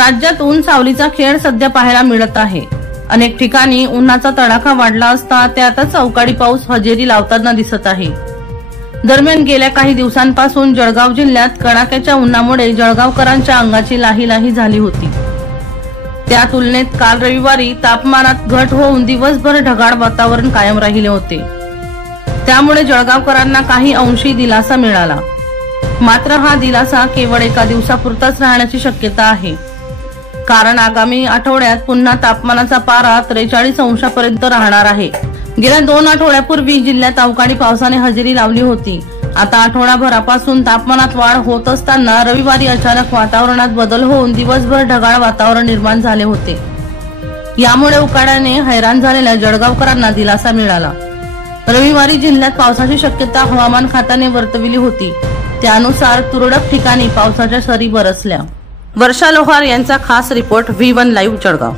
राज्यात ऊन सावलीचा खेळ सध्या पाहायला मिळत आहे। अनेक ठिकाणी उन्हाचा तडाखा वाढला असता त्यातच अवकाळी पाऊस हजेरी लावताना दिसत आहे। दरम्यान गेल्या काही दिवसांपासून जळगाव जिल्ह्यात कडाक्याच्या उन्हामुळे जळगावकरांच्या अंगाची लाही झाली होती। त्या तुलनेत काल रविवारी तापमानात घट होऊन दिवसभर ढगाळ वातावरण कायम राहिले होते। त्यामुळे जळगावकरांना काही अंशी दिलासा मिळाला। मात्र हा दिलासा केवळ एका दिवसापुरताच राहण्याची शक्यता आहे, कारण आगामी आठवड्यात पुन्हा तापमानाचा पारा 43 अंशापर्यंत राहणार आहे। गेल्या 2 आठवड्यापूर्वी जिल्ह्यात अवकाळी पावसाने हजेरी लावली होती। आता आठवडाभरापासून तापमानात वाढ होत असताना रविवारी अचानक वातावरणात बदल होऊन दिवसभर ढगाळ वातावरण निर्माण झाले होते। यामुळे उकाड्याने हैराण झालेल्या जळगावकरांना दिलासा मिळाला। रविवारी जिल्ह्यात पावसाची शक्यता हवामान खात्याने वर्तविली होती। त्यानुसार तुरळक ठिकाणी पावसाच्या सरी बरसल्या। वर्षा लोहार यांचा खास रिपोर्ट V1 लाईव्ह जळगाव।